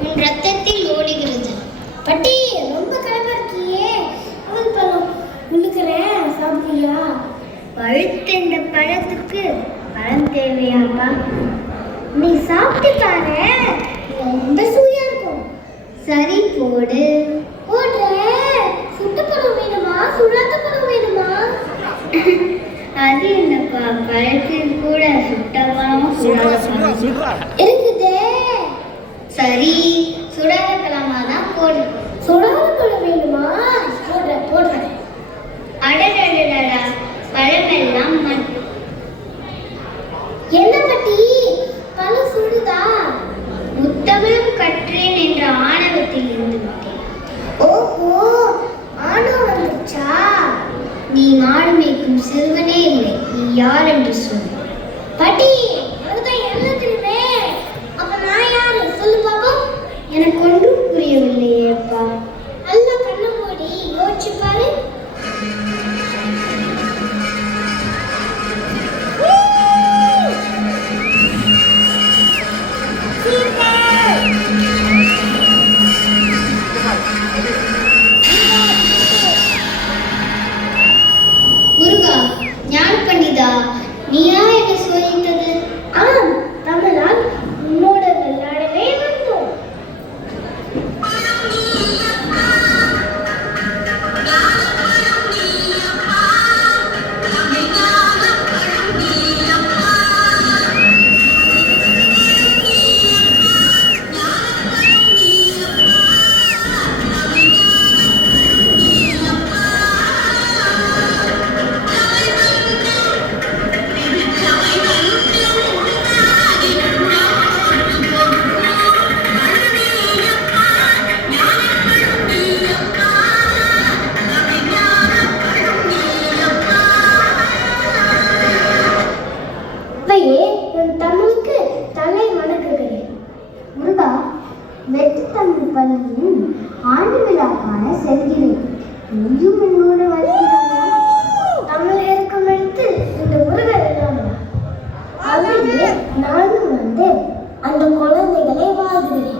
உன் ரத்தத்தில் ஓடுகிறது. பட்டி ரொம்ப கலப்பா இருக்கியே. அவள் பழம் உழுக்கிறேன், சாப்பிடுறியா? பழுத்த இந்த பழத்துக்கு பழம் தேவையாப்பா? நீ சாப்பிட்டு பாரு, ரொம்ப சுவையா இருக்கும். சரி போடு. போடுறேன். சுட்ட பழம் வேணுமா, சுடாத பழம் வேணுமா? அது என்னப்பா, பழத்தில் கூட சுட்ட பழமும் சுடாத பழம் இருக்குதே. சரி, சுடாத பழமா தான் போடு. சுடாத பழம் வேணுமா? போடுறேன். அடடடடா, பழமெல்லாம் மண். என்ன பட்டி, பழம் சுடுதா? முத்தமிழும் கற்றேன் என்ற ஆணவத்தில் இருந்து விட்டேன். ஓஹோ, ஆணவம் வந்துச்சா? நீ மாடு மேய்க்கும் சிறுவனே இல்லை, நீ யார் என்று சொல். பட்டி, அதுதான் என்ன தெரியுமே. அப்ப நான் யாரு சொல்லு பாப்போம். எனக்கு ஒன்றும் புரியவில்லையேப்பா. நல்லா கண்ணை மூடி யோசிச்சு பாரு. முருகா, ஞான பண்டிதா, நீயா என்னை சோதித்தது? ஆம், தமிழால் உன்னோட விளையாடவே வந்தோம். அப்பையே உன் தமிழுக்கு தலை வணங்குகிறேன். முருகா, வெற்றி தமிழ் பள்ளியின் ஆண்டு விழா காண செல்கிறேன். நீயும் என்னோட வருகிறாயா? தமிழ் இருக்கும் இடத்தில் இந்த முருகர் இல்லாமல் அவையே நானும் வந்து அந்த குழந்தைகளை வாழ்கிறேன்.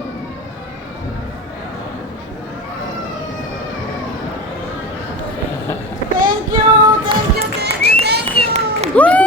Thank you.